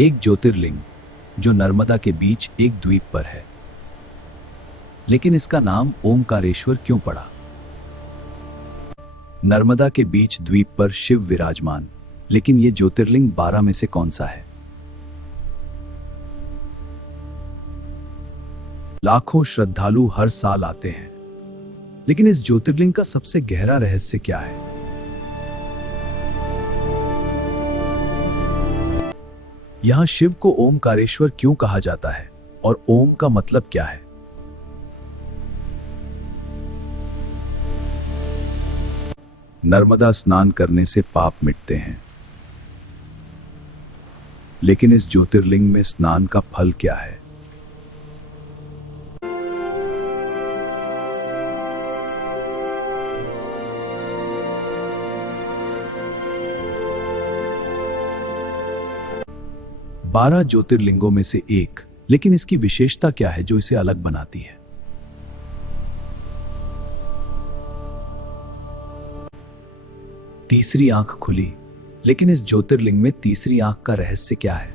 एक ज्योतिर्लिंग जो नर्मदा के बीच एक द्वीप पर है। लेकिन इसका नाम ओमकारेश्वर क्यों पड़ा? नर्मदा के बीच द्वीप पर शिव विराजमान, लेकिन ये ज्योतिर्लिंग 12 में से कौन सा है? लाखों श्रद्धालु हर साल आते हैं, लेकिन इस ज्योतिर्लिंग का सबसे गहरा रहस्य क्या है? यहां शिव को ओमकारेश्वर क्यों कहा जाता है और ओम का मतलब क्या है? नर्मदा स्नान करने से पाप मिटते हैं, लेकिन इस ज्योतिर्लिंग में स्नान का फल क्या है? बारह ज्योतिर्लिंगों में से एक, लेकिन इसकी विशेषता क्या है जो इसे अलग बनाती है? तीसरी आंख खुली, लेकिन इस ज्योतिर्लिंग में तीसरी आंख का रहस्य क्या है?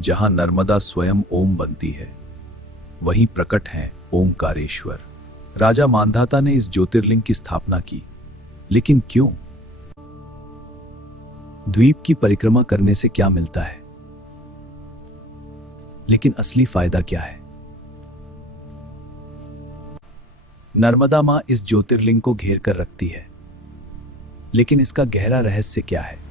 जहां नर्मदा स्वयं ओम बनती है, वहीं प्रकट है ओमकारेश्वर। राजा मांधाता ने इस ज्योतिर्लिंग की स्थापना की, लेकिन क्यों? द्वीप की परिक्रमा करने से क्या मिलता है, लेकिन असली फायदा क्या है? नर्मदा मां इस ज्योतिर्लिंग को घेर कर रखती है, लेकिन इसका गहरा रहस्य क्या है?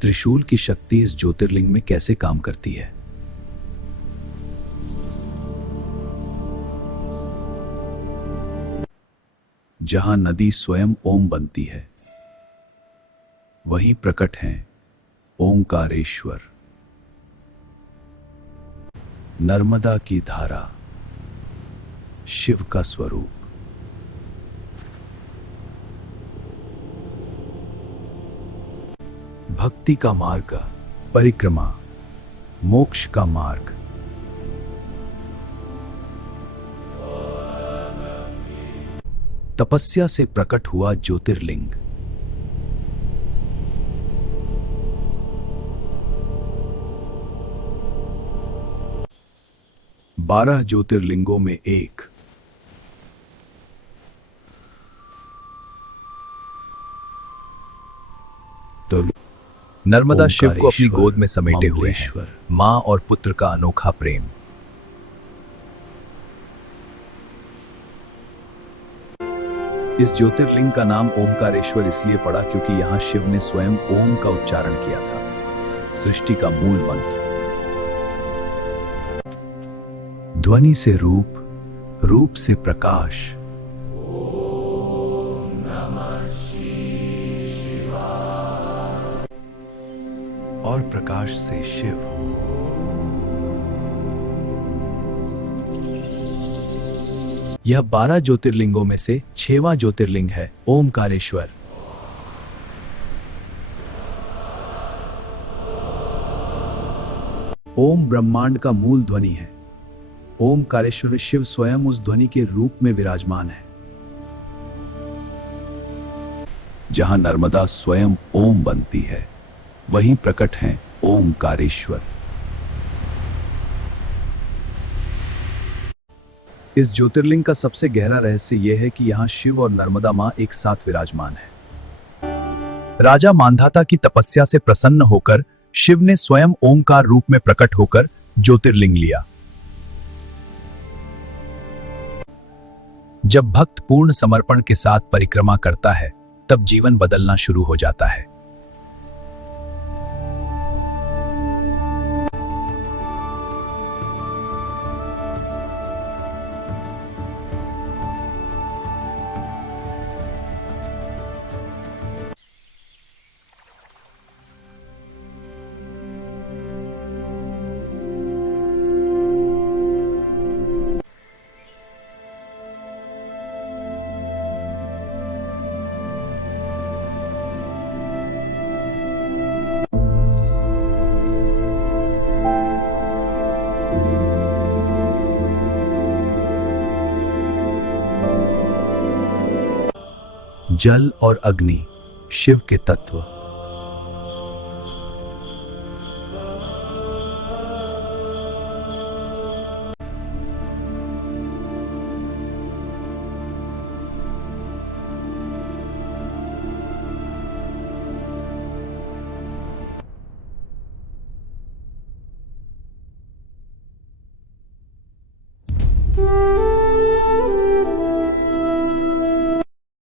त्रिशूल की शक्ति इस ज्योतिर्लिंग में कैसे काम करती है? जहां नदी स्वयं ओम बनती है, वहीं प्रकट हैं ओमकारेश्वर। नर्मदा की धारा, शिव का स्वरूप। भक्ति का मार्ग, परिक्रमा, मोक्ष का मार्ग। तपस्या से प्रकट हुआ ज्योतिर्लिंग। बारह ज्योतिर्लिंगों में एक। तो नर्मदा शिव को अपनी गोद में समेटे हुए हैं, मां और पुत्र का अनोखा प्रेम। इस ज्योतिर्लिंग का नाम ओमकारेश्वर इसलिए पड़ा क्योंकि यहां शिव ने स्वयं ओम का उच्चारण किया था, सृष्टि का मूल मंत्र। ध्वनि से रूप, रूप से प्रकाश। और प्रकाश से शिव। यह 12 ज्योतिर्लिंगों में से 6वां ज्योतिर्लिंग है ओमकारेश्वर। ओम ब्रह्मांड का मूल ध्वनि है। ओमकारेश्वर शिव स्वयं उस ध्वनि के रूप में विराजमान है। जहां नर्मदा स्वयं ओम बनती है, वहीं प्रकट हैं ओमकारेश्वर। इस ज्योतिर्लिंग का सबसे गहरा रहस्य यह है कि यहां शिव और नर्मदा मां एक साथ विराजमान है। राजा मांधाता की तपस्या से प्रसन्न होकर शिव ने स्वयं ओमकार रूप में प्रकट होकर ज्योतिर्लिंग लिया। जब भक्त पूर्ण समर्पण के साथ परिक्रमा करता है, तब जीवन बदलना शुरू हो जाता है। जल और अग्नि शिव के तत्व।